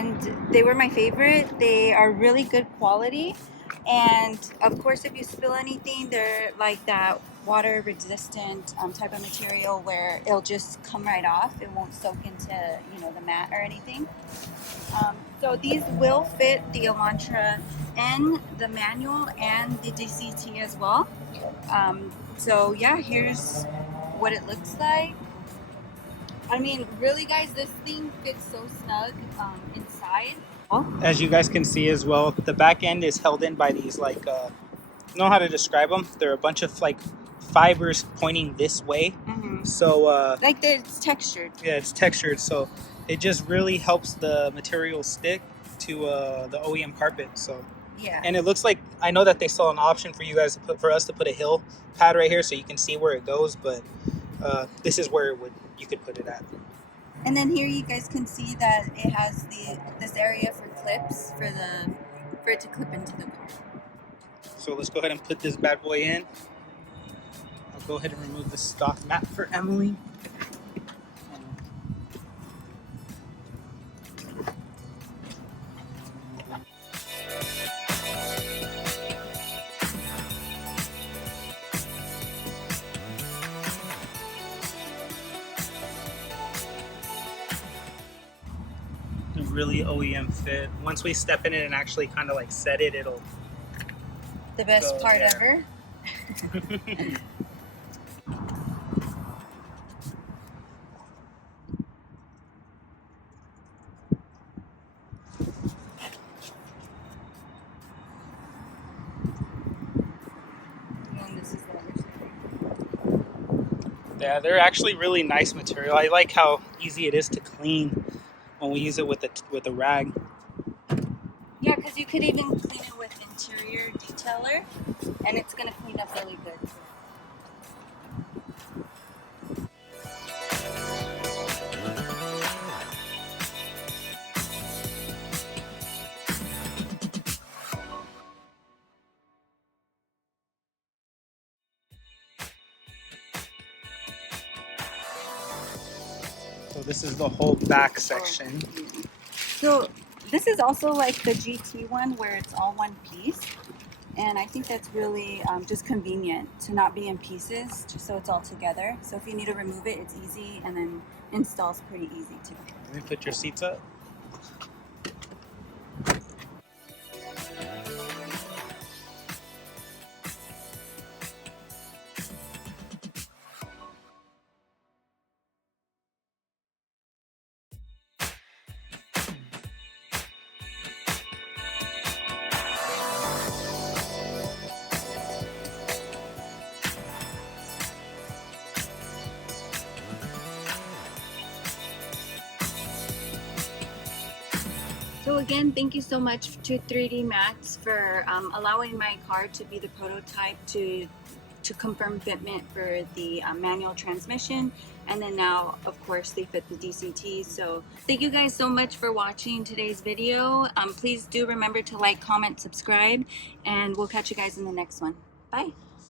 and they were my favorite. They are really good quality, and of course if you spill anything, they're like that water resistant type of material where it'll just come right off. It won't soak into, you know, the mat or anything. So these will fit the Elantra N, the manual, and the DCT as well. So yeah, here's what it looks like. I mean, really guys, this thing fits so snug inside. As you guys can see as well, the back end is held in by these like, I don't know how to describe them. They're a bunch of like fibers pointing this way. So like it's textured. yeah, it's textured, so it just really helps the material stick to the OEM carpet. So yeah, and it looks like, I know that they saw an option for you guys to put, for us to put a hill pad right here so you can see where it goes, but this is where you could put it at. And then here you guys can see that it has this area for clips for it to clip into the car. So let's go ahead and put this bad boy in. I'll go ahead and remove the stock mat for Emily. Really OEM fit. Once we step in it and actually kind of like set it, it'll the best go, part yeah. ever. Yeah, they're actually really nice material. I like how easy it is to clean when we use it with a rag. Yeah, because you could even clean it with interior detailer, and it's gonna clean up really good. So this is the whole back section. So this is also like the GT one where it's all one piece. And I think that's really just convenient to not be in pieces, just so it's all together. So if you need to remove it, it's easy, and then install's pretty easy too. Let me put your seats up. So again, thank you so much to 3D Max for allowing my car to be the prototype to confirm fitment for the manual transmission, and then now of course they fit the DCT. So thank you guys so much for watching today's video. Please do remember to like, comment, subscribe, and we'll catch you guys in the next one. Bye.